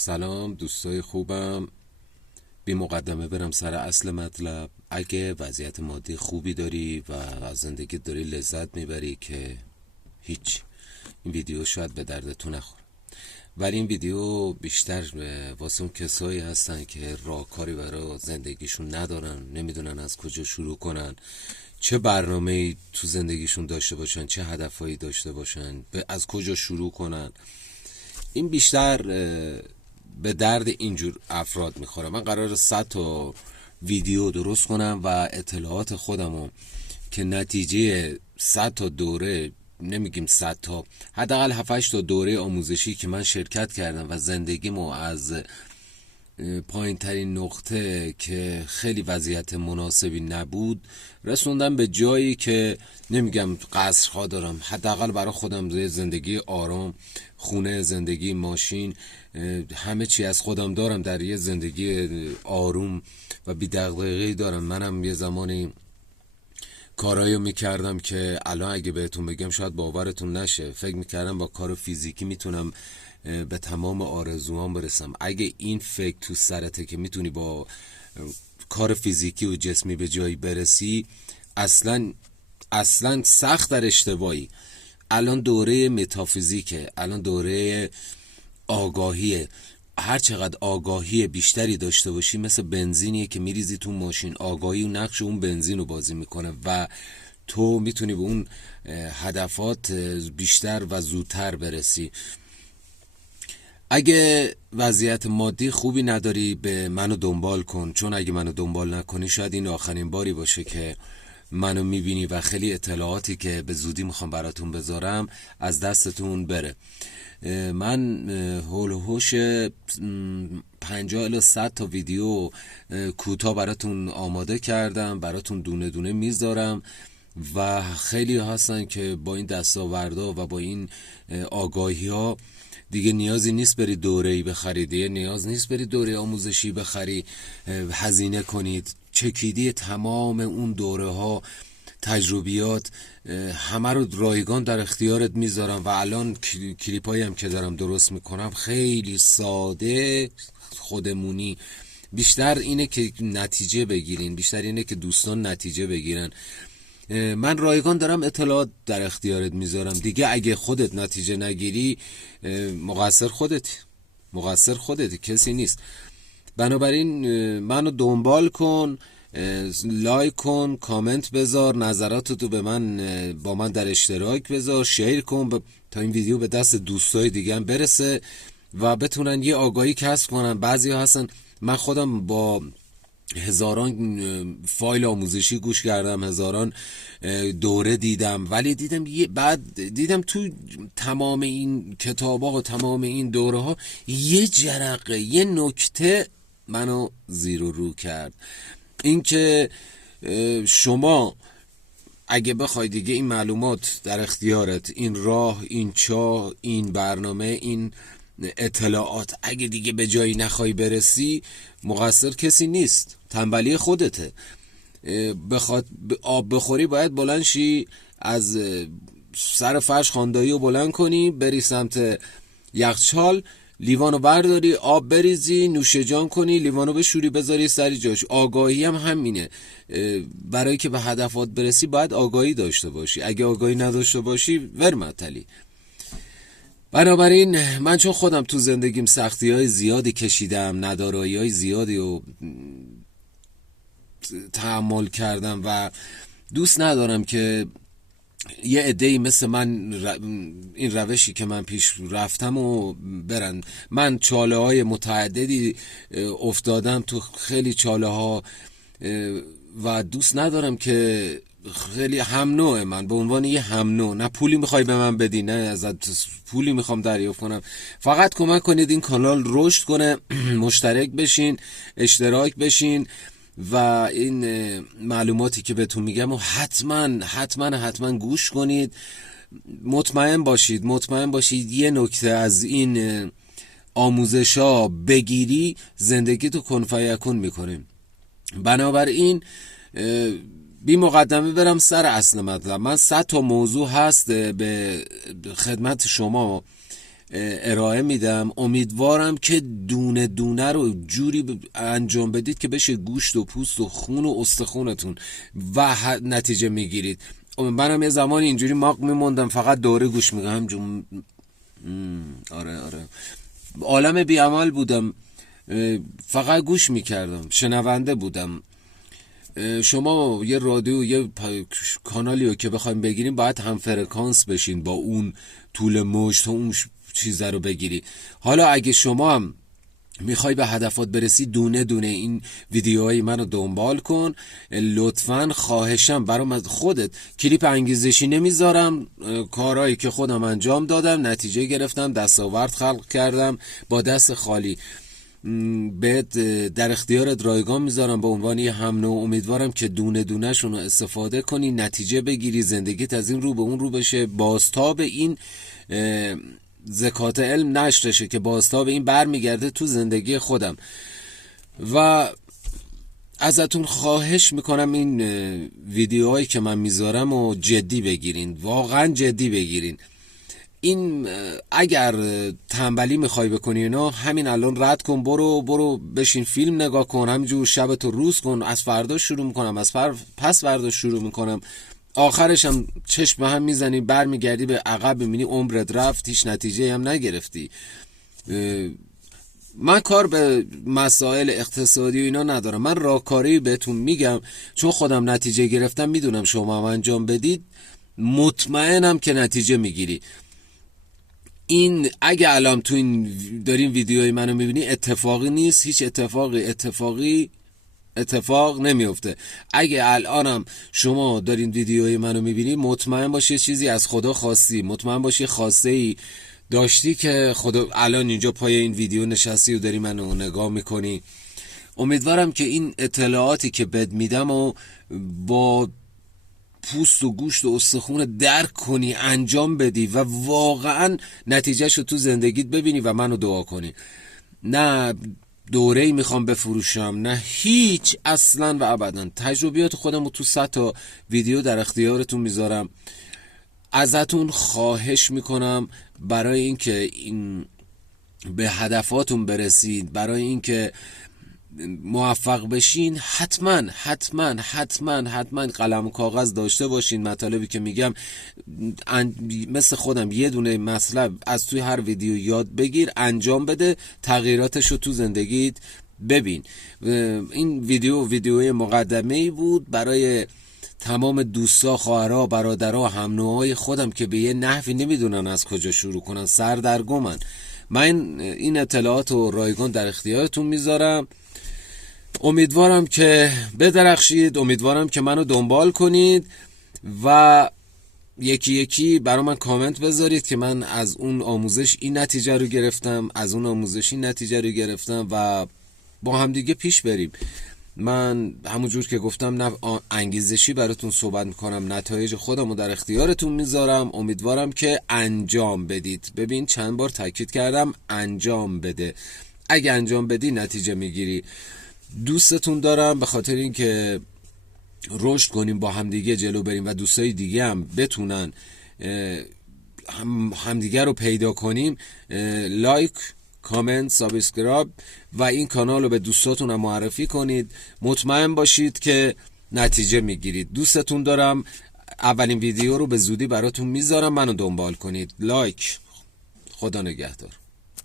سلام دوستای خوبم. بی مقدمه برم سر اصل مطلب. اگه وضعیت مادی خوبی داری و از زندگی داری لذت میبری که هیچ، این ویدیو شاید به دردتون نخوره، ولی این ویدیو بیشتر واسه اون کسایی هستن که راهکاری برای زندگیشون ندارن، نمیدونن از کجا شروع کنن، چه برنامه‌ای تو زندگیشون داشته باشن، چه هدفهایی داشته باشن، از کجا شروع کنن. این بیشتر به درد اینجور افراد میخوره. من قرار 100 تا ویدیو درست کنم و اطلاعات خودمو که نتیجه 100 تا دوره، نمیگیم 100 تا، حداقل 7-8 تا دوره آموزشی که من شرکت کردم و زندگیمو از پایین ترین نقطه که خیلی وضعیت مناسبی نبود رسوندم به جایی که نمیگم قصرها دارم، حداقل برای خودم زندگی آرام، خونه، زندگی، ماشین، همه چی از خودم دارم، در یه زندگی آروم و بی دغدغه‌ای دارم. منم یه زمانی کارایو میکردم که الان اگه بهتون بگم شاید باورتون نشه. فکر میکردم با کار فیزیکی میتونم به تمام آرزوام برسم. اگه این فکر تو سرته که میتونی با کار فیزیکی و جسمی به جایی برسی، اصلا سخت در اشتباهی. الان دوره متافیزیکه، الان دوره آگاهیه. هر چقدر آگاهی بیشتری داشته باشی مثل بنزینیه که میریزی تو ماشین، آگاهی و نقش اون بنزین رو بازی میکنه و تو میتونی به اون هدفات بیشتر و زودتر برسی. اگه وضعیت مادی خوبی نداری به منو دنبال کن، چون اگه منو دنبال نکنی شاید این آخرین باری باشه که منو میبینی و خیلی اطلاعاتی که به زودی میخوام براتون بذارم از دستتون بره. من هول و هوش 50 الی 100 تا ویدیو کوتاه براتون آماده کردم، براتون دونه دونه میذارم و خیلی هستن که با این دستاوردها و با این آگاهی ها دیگه نیازی نیست بری دوره‌ای بخرید، دیگه نیاز نیست بری دوره آموزشی بخری، هزینه کنید. چکیدی تمام اون دوره ها، تجربیات، همه رو رایگان در اختیارت میذارم و الان کلیپایی هم که دارم درست میکنم خیلی ساده، خودمونی. بیشتر اینه که نتیجه بگیرین، بیشتر اینه که دوستان نتیجه بگیرن. من رایگان دارم اطلاعات در اختیارت میذارم دیگه. اگه خودت نتیجه نگیری مقصر خودتی، کسی نیست. بنابراین منو دنبال کن، لایک کن، کامنت بذار، نظراتتو با من در اشتراک بذار، شیر کن تا این ویدیو به دست دوستای دیگه هم برسه و بتونن یه آگاهی کسب کنن. بعضی ها هستن، من خودم با هزاران فایل آموزشی گوش کردم، هزاران دوره دیدم، ولی دیدم تو تمام این کتابا و تمام این دوره ها یه جرقه، یه نکته منو زیر و رو کرد. این که شما اگه بخوای دیگه این معلومات در اختیارت، این راه، این چاه، این برنامه، این اطلاعات، اگه دیگه به جایی نخوای برسی مقصر کسی نیست، تنبلی خودته. بخواد آب بخوری باید بلند شی، از سر فرش خاندایی رو بلند کنی، بری سمت یخچال، لیوانو برداری، آب بریزی، نوشه جان کنی، لیوانو بشوری، بذاری سری جاش. آگاهی هم همینه. برای که به هدفات برسی باید آگاهی داشته باشی. اگه آگاهی نداشته باشی ورمتلی. بنابراین من چون خودم تو زندگیم سختی های زیادی کشیدم، ندارایی های زیادی رو تحمل کردم و دوست ندارم که یه عده‌ای مثل من این روشی که من پیش رفتم و برن. من چاله های متعددی افتادم تو، خیلی چاله ها، و دوست ندارم که خیلی هم نوع من به عنوان یه هم نوع، نه پولی میخوای به من بدی، نه ازت پولی میخوام دریافت کنم، فقط کمک کنید این کانال رشد کنه. مشترک بشین، اشتراک بشین و این معلوماتی که بهتون میگم و حتما گوش کنید. مطمئن باشید یه نکته از این آموزش ها بگیری زندگی تو کن فیکون میکنیم. بنابراین بی مقدمه برم سر اصل مطلب. من 100 تا موضوع هست به خدمت شما ارائه میدم. امیدوارم که دونه دونه رو جوری انجام بدید که بشه گوشت و پوست و خون و استخونتون و نتیجه میگیرید. منم یه زمان اینجوری ماق میموندم، فقط دوره گوش میگم همجون. آره عالم بیعمل بودم، فقط گوش میکردم، شنونده بودم. شما یه رادیو، یه کانالی رو که بخوایم بگیریم باید هم فرکانس بشین با اون طول موج تا اون چیزه رو بگیری. حالا اگه شما هم میخوای به هدفات برسی، دونه دونه این ویدیوهای منو دنبال کن لطفاً، خواهشم. برام خودت کلیپ انگیزشی نمیذارم، کارهایی که خودم انجام دادم، نتیجه گرفتم، دستاورد خلق کردم با دست خالی بهت در اختیارت رایگان میذارم به عنوان یه هم نوع. امیدوارم که دونه دونه شون استفاده کنی، نتیجه بگیری، زندگیت از این رو به اون رو بشه، بازتاب این زکات علم نشتشه که بازتاب این برمیگرده تو زندگی خودم. و ازتون خواهش میکنم این ویدیوهایی که من میذارم و جدی بگیرین، واقعا جدی بگیرین. این اگر تنبلی میخوای بکنی اینا، همین الان رد کن، برو بشین فیلم نگاه کن، همینجور شبتو روز کن. از فردا شروع میکنم، از پس فردا شروع میکنم، آخرش هم چشم به هم میزنی، برمیگردی به عقب، میبینی عمرت رفت، هیچ نتیجه هم نگرفتی. من کار به مسائل اقتصادی و اینا ندارم، من راهکاری بهتون میگم چون خودم نتیجه گرفتم، میدونم شما هم انجام بدید، مطمئنم که نتیجه میگیری. این اگه الان تو این دارین ویدیوی منو میبینی، اتفاقی نیست، هیچ اتفاق نمیفته. اگه الانم شما دارین ویدیوی منو میبینی، مطمئن باشی چیزی از خدا خواستی، مطمئن باشی خواسته ای داشتی که خدا الان اینجا پای این ویدیو نشستی و داری منو نگاه میکنی. امیدوارم که این اطلاعاتی که بد میدم و با پوست و گوشت و استخون درک کنی، انجام بدی و واقعا نتیجهشو تو زندگیت ببینی و منو دعا کنی. نه دوره‌ای میخوام بفروشم، نه هیچ، اصلا و ابدا. تجربیات خودم رو تو 100 تا ویدیو در اختیارتون میذارم. ازتون خواهش میکنم برای اینکه این به هدفاتون برسید، برای اینکه موفق بشین، حتما قلم و کاغذ داشته باشین. مطالبی که میگم مثل خودم یه دونه مطلب از توی هر ویدیو یاد بگیر، انجام بده، تغییراتشو تو زندگیت ببین. این ویدیوی مقدمه‌ای بود برای تمام دوستا، خواهرها، برادرها، هم نوعای خودم که به یه نحوی نمیدونن از کجا شروع کنن، سردرگمن. من این اطلاعات و رایگان در اختیارتون میذارم. امیدوارم که بدرخشید، امیدوارم که منو دنبال کنید و یکی یکی برای من کامنت بذارید که من از اون آموزش این نتیجه رو گرفتم، از اون آموزش این نتیجه رو گرفتم و با هم دیگه پیش بریم. من همونجور که گفتم نه انگیزشی براتون صحبت میکنم، نتایج خودم رو در اختیارتون میذارم. امیدوارم که انجام بدید. ببین چند بار تاکید کردم انجام بده، اگه انجام بدی نتیجه میگیری. دوستتون دارم به خاطر اینکه رشد کنیم، با همدیگه جلو بریم و دوستای دیگه هم بتونن همدیگه رو پیدا کنیم. لایک، کامنت، سابسکرایب و این کانال رو به دوستاتون هم معرفی کنید. مطمئن باشید که نتیجه میگیرید. دوستتون دارم. اولین ویدیو رو به زودی براتون میذارم، منو دنبال کنید. لایک. خدا نگهدار.